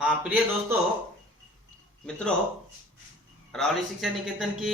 हाँ प्रिय दोस्तों, मित्रों, रावली शिक्षा निकेतन की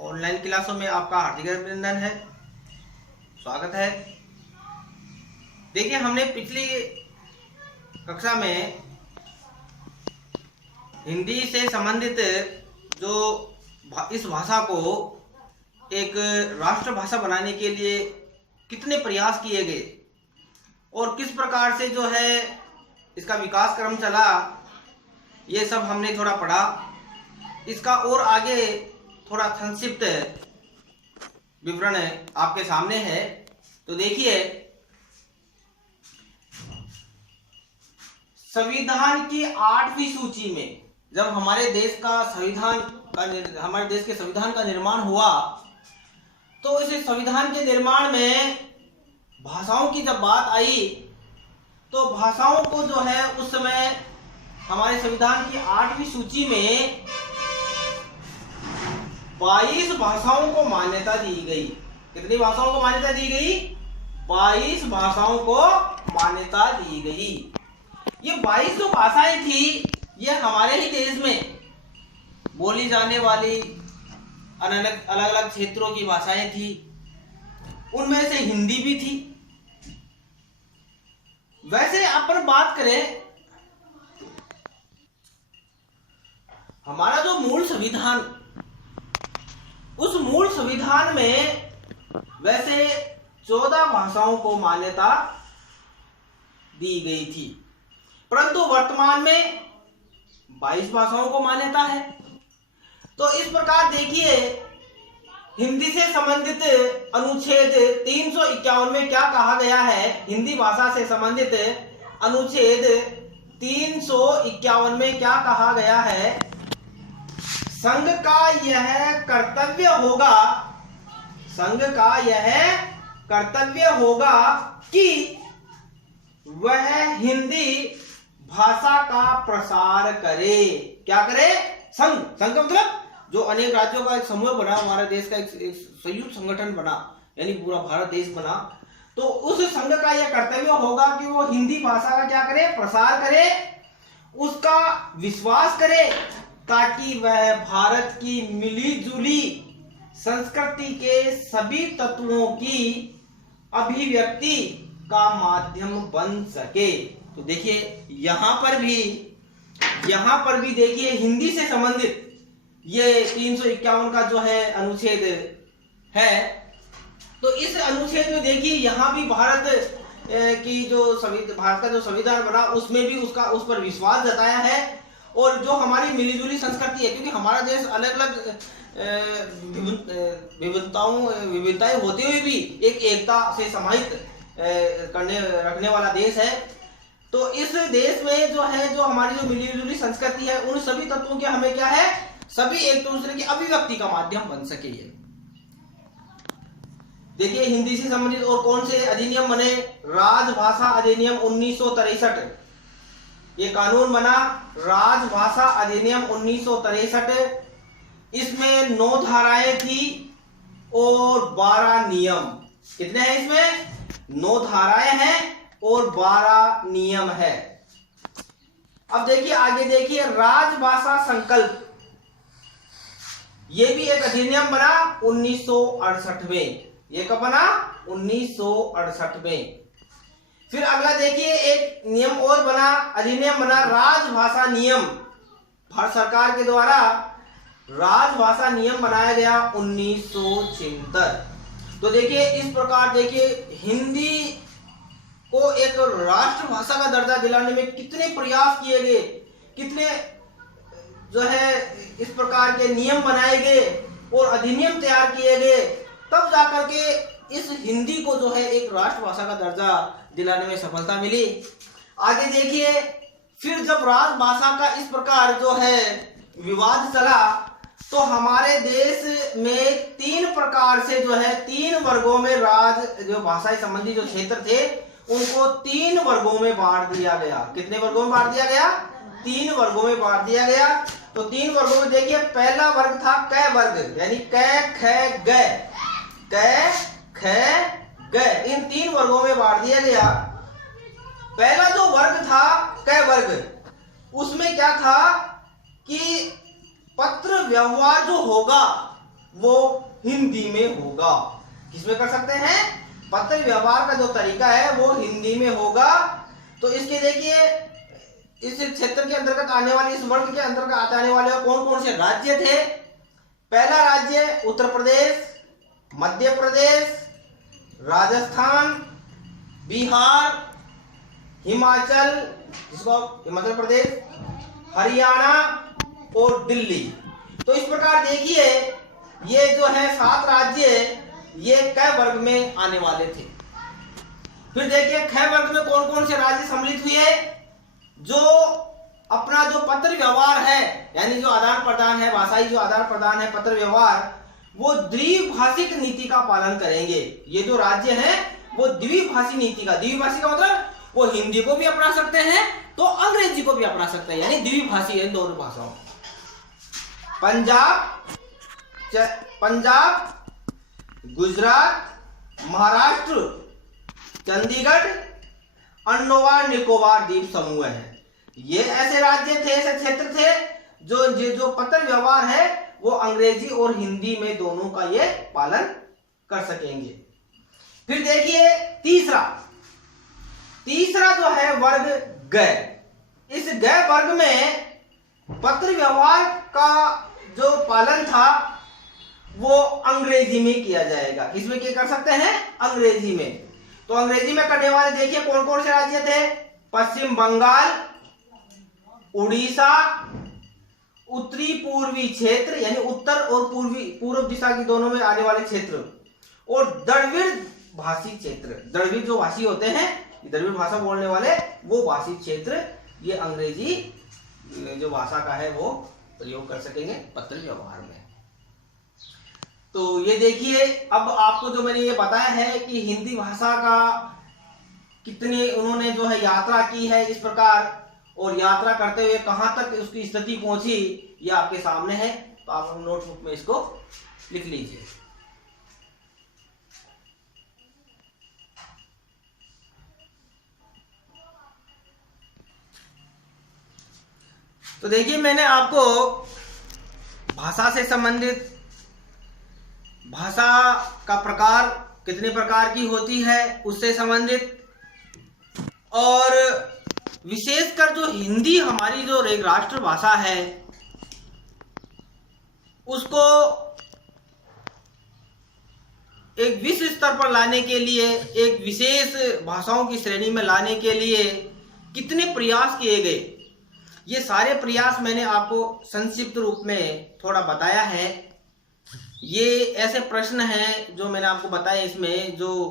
ऑनलाइन क्लासों में आपका हार्दिक अभिनंदन है, स्वागत है। देखिए, हमने पिछली कक्षा में हिंदी से संबंधित जो इस भाषा को एक राष्ट्रभाषा बनाने के लिए कितने प्रयास किए गए और किस प्रकार से जो है इसका विकास क्रम चला, ये सब हमने थोड़ा पढ़ा। इसका और आगे थोड़ा संक्षिप्त विवरण आपके सामने है। तो देखिए, संविधान की 8वीं सूची में जब हमारे देश के संविधान का निर्माण हुआ, तो इस संविधान के निर्माण में भाषाओं की जब बात आई, तो भाषाओं को जो है उस समय हमारे संविधान की 8वीं सूची में 22 भाषाओं को मान्यता दी गई। कितनी भाषाओं को मान्यता दी गई? 22 भाषाओं को मान्यता दी गई। ये 22 जो भाषाएं थी, ये हमारे ही देश में बोली जाने वाली अलग अलग क्षेत्रों की भाषाएं थी। उनमें से हिंदी भी थी। वैसे अपन बात करें, हमारा जो मूल संविधान, उस मूल संविधान में वैसे 14 भाषाओं को मान्यता दी गई थी, परंतु वर्तमान में 22 भाषाओं को मान्यता है। तो इस प्रकार देखिए, हिंदी से संबंधित अनुच्छेद 351 में क्या कहा गया है? हिंदी भाषा से संबंधित अनुच्छेद 351 में क्या कहा गया है? संघ का यह कर्तव्य होगा कि वह हिंदी भाषा का प्रसार करे। क्या करे? संघ का मतलब जो अनेक राज्यों का एक समूह बना, हमारे देश का एक संयुक्त संगठन बना, यानी पूरा भारत देश बना। तो उस संघ का यह कर्तव्य होगा कि वो हिंदी भाषा का क्या करे? प्रसार करे, उसका विश्वास करे, ताकि वह भारत की मिली जुली संस्कृति के सभी तत्वों की अभिव्यक्ति का माध्यम बन सके। तो देखिए, यहाँ पर भी देखिए, हिंदी से संबंधित ये 351 का जो है अनुच्छेद है। तो इस अनुच्छेद में देखिए, यहाँ भी भारत का जो संविधान बना, उसमें भी उस पर विश्वास जताया है। और जो हमारी मिलीजुली संस्कृति है, क्योंकि हमारा देश अलग अलग विविधताएं होते हुए भी एक एकता से समाहित रखने वाला देश है। तो इस देश में जो हमारी जो मिलीजुली संस्कृति है, उन सभी तत्वों के हमें क्या है? सभी एक दूसरे की अभिव्यक्ति का माध्यम बन सके। देखिए, हिंदी से संबंधित और कौन से अधिनियम बने? राजभाषा अधिनियम 1963, ये कानून बना, राजभाषा अधिनियम 1963। इसमें 9 धाराएं थी और 12 नियम। कितने हैं इसमें? 9 धाराएं हैं और 12 नियम है। अब देखिए, आगे देखिए, राजभाषा संकल्प, ये भी एक अधिनियम बना 1968 में। ये कब बना? 1968 में। फिर अगला देखिए, एक नियम और बना, अधिनियम बना, राजभाषा नियम। भारत सरकार के द्वारा राजभाषा नियम बनाया गया 1976। तो देखिए, इस प्रकार देखिए, हिंदी को एक राष्ट्रभाषा का दर्जा दिलाने में कितने प्रयास किए गए, कितने जो है इस प्रकार के नियम बनाए गए और अधिनियम तैयार किए गए, तब जाकर के इस हिंदी को जो है एक राष्ट्रभाषा का दर्जा दिलाने में सफलता मिली। आगे देखिए, फिर जब राजभाषा का इस प्रकार जो है विवाद चला, तो हमारे देश में 3 प्रकार से जो है 3 वर्गों में जो भाषाई संबंधी जो क्षेत्र थे, उनको 3 वर्गों में बांट दिया गया। कितने वर्गों में बांट दिया गया? 3 वर्गों में बांट दिया गया। तो 3 वर्गों में देखिए, पहला वर्ग था क वर्ग, यानी क ख ग। इन 3 वर्गों में बांट दिया गया। पहला जो वर्ग था क वर्ग, उसमें क्या था कि पत्र व्यवहार जो होगा वो हिंदी में होगा। किसमें कर सकते हैं? पत्र व्यवहार का जो तरीका है वो हिंदी में होगा। तो इसके देखिए इस क्षेत्र के अंतर्गत आने वाले, इस वर्ग के अंतर्गत आने वाले कौन कौन से राज्य थे? पहला राज्य उत्तर प्रदेश, मध्य प्रदेश, राजस्थान, बिहार, हिमाचल, जिसको हिमाचल प्रदेश, हरियाणा और दिल्ली। तो इस प्रकार देखिए ये जो है 7 राज्य ये क वर्ग में आने वाले थे। फिर देखिए ख वर्ग में कौन कौन से राज्य सम्मिलित हुए? जो अपना जो पत्र व्यवहार है, यानी जो आदान प्रदान है, भाषाई जो आदान प्रदान है, पत्र व्यवहार, वो द्विभाषिक नीति का पालन करेंगे। ये जो राज्य हैं वो द्विभाषी नीति का, द्विभाषी का मतलब वो हिंदी को भी अपना सकते हैं तो अंग्रेजी को भी अपना सकते हैं, यानी द्विभाषी है दोनों भाषाओं। पंजाब, गुजरात, महाराष्ट्र, चंडीगढ़, अंडमान निकोबार द्वीप समूह है। ये ऐसे राज्य थे, ऐसे क्षेत्र थे जो पत्र व्यवहार है वो अंग्रेजी और हिंदी में दोनों का ये पालन कर सकेंगे। फिर देखिए तीसरा जो है वर्ग ग। इस ग वर्ग में पत्र व्यवहार का जो पालन था वो अंग्रेजी में किया जाएगा। इसमें क्या कर सकते हैं? अंग्रेजी में। तो अंग्रेजी में करने वाले देखिए कौन कौन से राज्य थे? पश्चिम बंगाल, उड़ीसा, उत्तरी पूर्वी क्षेत्र यानी उत्तर और पूर्व दिशा की दोनों में आने वाले क्षेत्र, और द्रविड़ भाषी क्षेत्र। द्रविड़ जो भाषी होते हैं, द्रविड़ भाषा बोलने वाले वो भाषी क्षेत्र, ये अंग्रेजी जो भाषा का है वो प्रयोग कर सकेंगे पत्र व्यवहार में। तो ये देखिए अब आपको जो मैंने ये बताया है कि हिंदी भाषा का कितनी उन्होंने जो है यात्रा की है इस प्रकार, और यात्रा करते हुए कहां तक उसकी स्थिति पहुंची ये आपके सामने है। तो आप नोटबुक में इसको लिख लीजिए। तो देखिए मैंने आपको भाषा से संबंधित, भाषा का प्रकार कितने प्रकार की होती है उससे संबंधित, और विशेषकर जो हिंदी हमारी जो राष्ट्र भाषा है उसको एक विश्व स्तर पर लाने के लिए, एक विशेष भाषाओं की श्रेणी में लाने के लिए कितने प्रयास किए गए, ये सारे प्रयास मैंने आपको संक्षिप्त रूप में थोड़ा बताया है। ये ऐसे प्रश्न हैं जो मैंने आपको बताया, इसमें जो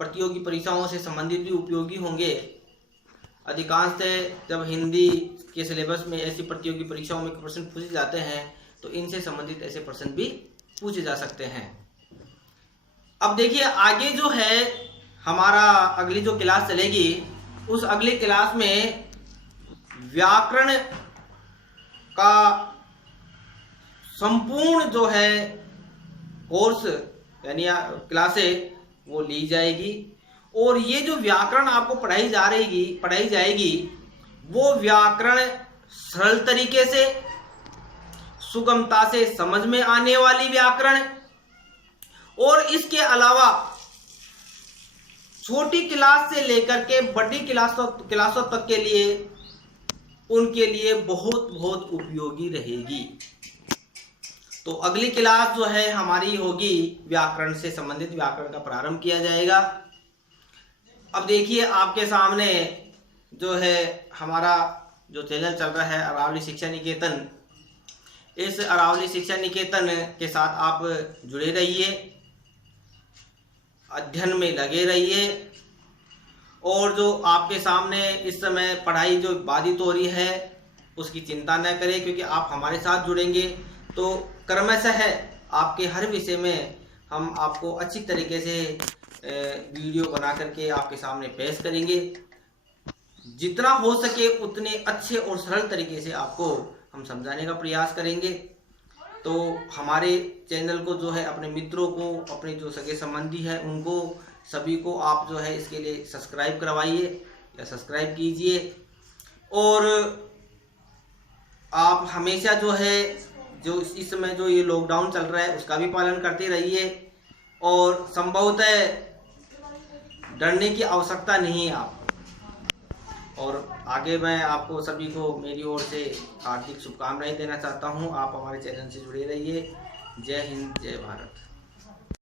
प्रतियोगी परीक्षाओं से संबंधित भी उपयोगी होंगे। अधिकांश जब हिंदी के सिलेबस में ऐसी प्रतियोगी परीक्षाओं में प्रश्न पूछे जाते हैं तो इनसे संबंधित ऐसे प्रश्न भी पूछे जा सकते हैं। अब देखिए आगे जो है हमारा अगली जो क्लास चलेगी, उस अगली क्लास में व्याकरण का संपूर्ण जो है कोर्स यानी क्लासें वो ली जाएगी, और ये जो व्याकरण आपको पढ़ाई जाएगी वो व्याकरण सरल तरीके से, सुगमता से समझ में आने वाली व्याकरण, और इसके अलावा छोटी क्लास से लेकर के बड़ी क्लासों तक के लिए उनके लिए बहुत बहुत उपयोगी रहेगी। तो अगली क्लास जो है हमारी होगी व्याकरण से संबंधित, व्याकरण का प्रारंभ किया जाएगा। अब देखिए आपके सामने जो है हमारा जो चैनल चल रहा है अरावली शिक्षा निकेतन, इस अरावली शिक्षा निकेतन के साथ आप जुड़े रहिए, अध्ययन में लगे रहिए, और जो आपके सामने इस समय पढ़ाई जो बाधित हो रही है उसकी चिंता न करें, क्योंकि आप हमारे साथ जुड़ेंगे तो क्रमशः आपके हर विषय में हम आपको अच्छी तरीके से वीडियो बना करके आपके सामने पेश करेंगे। जितना हो सके उतने अच्छे और सरल तरीके से आपको हम समझाने का प्रयास करेंगे। तो हमारे चैनल को जो है अपने मित्रों को, अपने जो सगे संबंधी हैं उनको सभी को आप जो है इसके लिए सब्सक्राइब करवाइए या सब्सक्राइब कीजिए, और आप हमेशा जो है जो इस समय जो ये लॉकडाउन चल रहा है उसका भी पालन करते रहिए, और संभवतः डरने की आवश्यकता नहीं है आपको। और आगे मैं आपको सभी को मेरी ओर से हार्दिक शुभकामनाएं देना चाहता हूं। आप हमारे चैनल से जुड़े रहिए। जय हिंद, जय भारत।